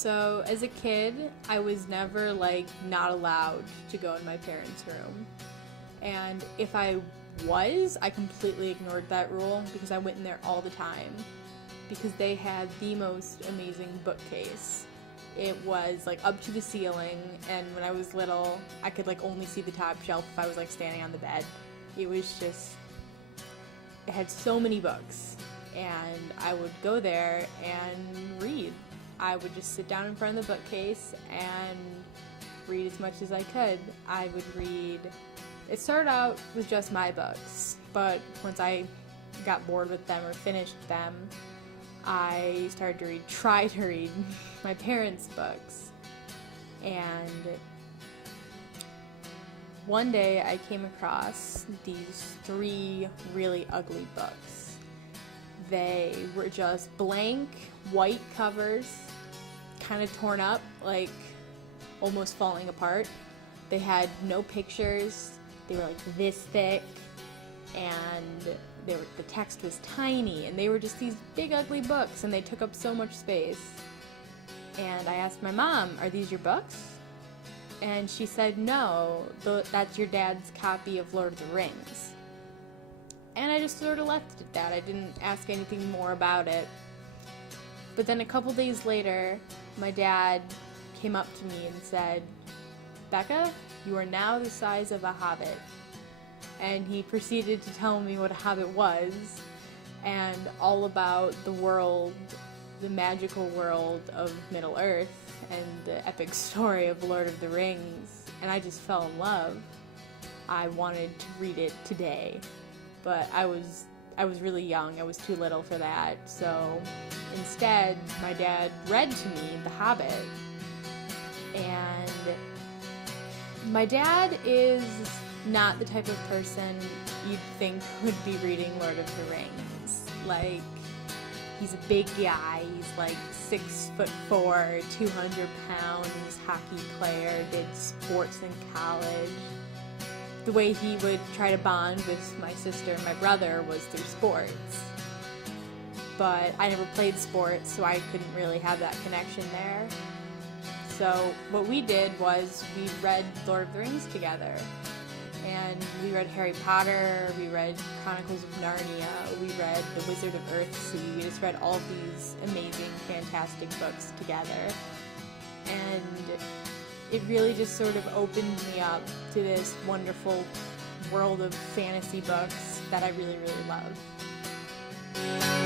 So as a kid, I was never like not allowed to go in my parents' room. And if I completely ignored that rule because I went in there all the time because they had the most amazing bookcase. It was like up to the ceiling, and when I was little, I could like only see the top shelf if I was like standing on the bed. It was just, it had so many books, and I would go there and read. I would just sit down in front of the bookcase and read as much as I could. I would read, it started out with just my books, but once I got bored with them or finished them, I started to try to read my parents' books. And one day I came across these 3 really ugly books. They were just blank, white covers, kind of torn up, like almost falling apart. They had no pictures. They were like this thick, and the text was tiny, and they were just these big ugly books, and they took up so much space. And I asked my mom, "Are these your books?" And she said, "No, that's your dad's copy of Lord of the Rings." And I just sort of left it at that. I didn't ask anything more about it. But then a couple days later, my dad came up to me and said, "Becca, you are now the size of a hobbit." And he proceeded to tell me what a hobbit was, and all about the world, the magical world of Middle-earth, and the epic story of Lord of the Rings, and I just fell in love. I wanted to read it today, but I was really young. I was too little for that, so instead, my dad read to me The Hobbit, and my dad is not the type of person you'd think would be reading Lord of the Rings. Like, he's a big guy, he's like 6'4", 200 pounds, hockey player, did sports in college. The way he would try to bond with my sister and my brother was through sports. But I never played sports, so I couldn't really have that connection there. So what we did was we read Lord of the Rings together. And we read Harry Potter, we read Chronicles of Narnia, we read The Wizard of Earthsea. We just read all of these amazing, fantastic books together. And it really just sort of opened me up to this wonderful world of fantasy books that I really, really love.